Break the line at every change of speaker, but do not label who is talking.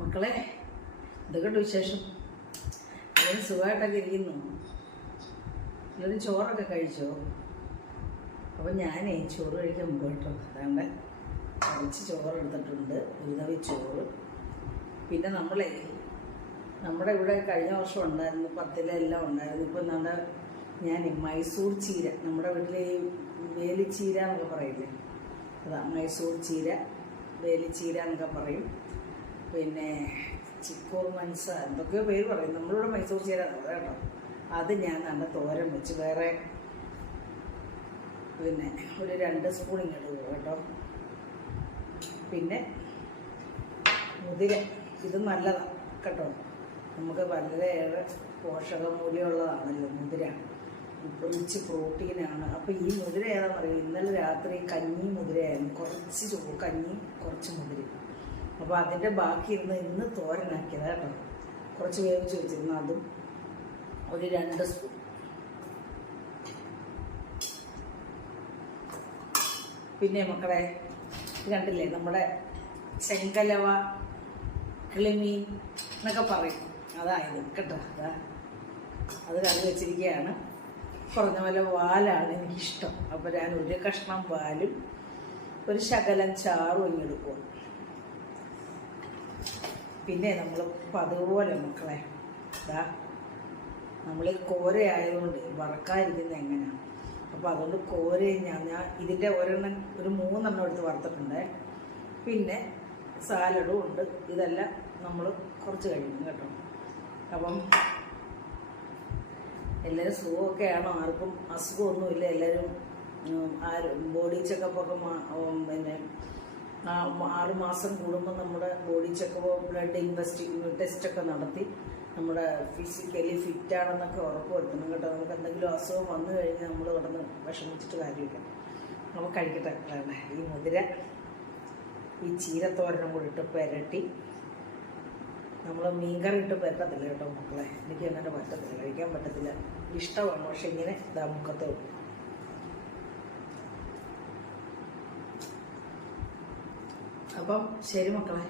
മക്കളെ എന്തൊക്കെയുണ്ട് വിശേഷം. ഞാൻ സുഖമായിട്ടൊക്കെ ഇരിക്കുന്നു. എല്ലാവരും ചോറൊക്കെ കഴിച്ചോ? അപ്പം ഞാനേ ചോറ് കഴിക്കാൻ പോയിട്ടോ അതാണ്ട് കുറച്ച് ചോറ് എടുത്തിട്ടുണ്ട് ഒരു തവി ചോറ്. പിന്നെ നമ്മളെ നമ്മുടെ ഇവിടെ കഴിഞ്ഞ വർഷം ഉണ്ടായിരുന്നു പത്തിലെല്ലാം ഉണ്ടായിരുന്നു. ഇപ്പം നമ്മുടെ ഞാൻ മൈസൂർ ചീര നമ്മുടെ വീട്ടിലെ ഈ വേലിച്ചീര എന്നൊക്കെ പറയില്ലേ? അതാ മൈസൂർ ചീര വേലിച്ചീര എന്നൊക്കെ പറയും. പിന്നെ ചിക്കോർ മൻസ എന്തൊക്കെയോ പേര് പറയും. നമ്മളിവിടെ മൈസൂർ ചേരാന്ന് പറയാ കേട്ടോ. അത് ഞാൻ നല്ല തോരൻ വെച്ച് വേറെ പിന്നെ ഒരു രണ്ട് സ്പൂൺ ഇങ്ങോട്ട് പോകും കേട്ടോ. പിന്നെ മുതിര ഇത് നല്ലതാണ് കേട്ടോ. നമുക്ക് വളരെയേറെ പോഷകമൂല്യമുള്ളതാണല്ലോ മുതിര. റിച്ച് പ്രോട്ടീനാണ്. അപ്പോൾ ഈ മുതിര ഏതാണെന്ന് അറിയാം? ഇന്നലെ രാത്രി കഞ്ഞി മുതിരയായിരുന്നു. കുറച്ച് കഞ്ഞി കുറച്ച് മുതിര. അപ്പോൾ അതിന്റെ ബാക്കി ഇരുന്ന് ഇന്ന് തോരനാക്കിയത് കേട്ടോ. കുറച്ച് വേവിച്ച് വെച്ചിരുന്നു അതും. ഒരു രണ്ട് സ്പൂൺ പിന്നെ മക്കളെ കണ്ടില്ലേ നമ്മുടെ ചെങ്കലവ കിളിമീൻ എന്നൊക്കെ പറയും. അതായത് കേട്ടോ അതാ. അത് കറി വെച്ചിരിക്കുകയാണ് പറഞ്ഞ പോലെ വാലാണ് എനിക്കിഷ്ടം. അപ്പോൾ ഞാൻ ഒരു കഷ്ണം വാലും ഒരു ശകലം ചാറും ഇങ്ങെടുക്കും പിന്നെ നമ്മൾ പതുപോലെ മക്കളെ ഇതാ നമ്മൾ കോര ആയതുകൊണ്ട് വറക്കാതിരിക്കുന്നത് എങ്ങനെയാണ് അപ്പോൾ അതുകൊണ്ട് കോരയും ഞാൻ ഞാൻ ഇതിന്റെ ഒരെണ്ണം ഒരു മൂന്നെണ്ണം എടുത്ത് വറുത്തിട്ടുണ്ട്. പിന്നെ സാലഡും ഉണ്ട്. ഇതെല്ലാം നമ്മൾ കുറച്ച് കഴിക്കും കേട്ടോ. അപ്പം എല്ലാവരും സുഖമൊക്കെയാണോ ആർക്കും അസുഖമൊന്നുമില്ല. എല്ലാവരും ആരും ബോഡി ചെക്കപ്പൊക്കെ പിന്നെ ആ ആറ് മാസം കൂടുമ്പോൾ നമ്മുടെ ബോഡി ചെക്കപ്പ് ബ്ലഡ് ഇൻവെസ്റ്റി ടെസ്റ്റൊക്കെ നടത്തി നമ്മുടെ ഫിസിക്കലി ഫിറ്റ് ആണെന്നൊക്കെ ഉറപ്പ് വരുത്തണം കേട്ടോ. നമുക്ക് എന്തെങ്കിലും അസുഖം വന്നു കഴിഞ്ഞാൽ നമ്മൾ കിടന്ന് വിഷമിച്ചിട്ട് കാര്യമില്ല. അപ്പോൾ കഴിക്കട്ടെ വേണ്ടേ ഈ മുതിര ഈ ചീരത്തോരനും കൂടി ഇട്ട് പുരട്ടി. നമ്മൾ മീൻകറി ഇട്ട് പറ്റത്തില്ല കേട്ടോ മക്കളെ. എനിക്ക് അങ്ങനെ പറ്റത്തില്ല. കഴിക്കാൻ പറ്റത്തില്ല. ഇഷ്ടമാണ് പക്ഷെ ഇങ്ങനെ ഉള്ളൂ അപ്പം ശരി മക്കളെ.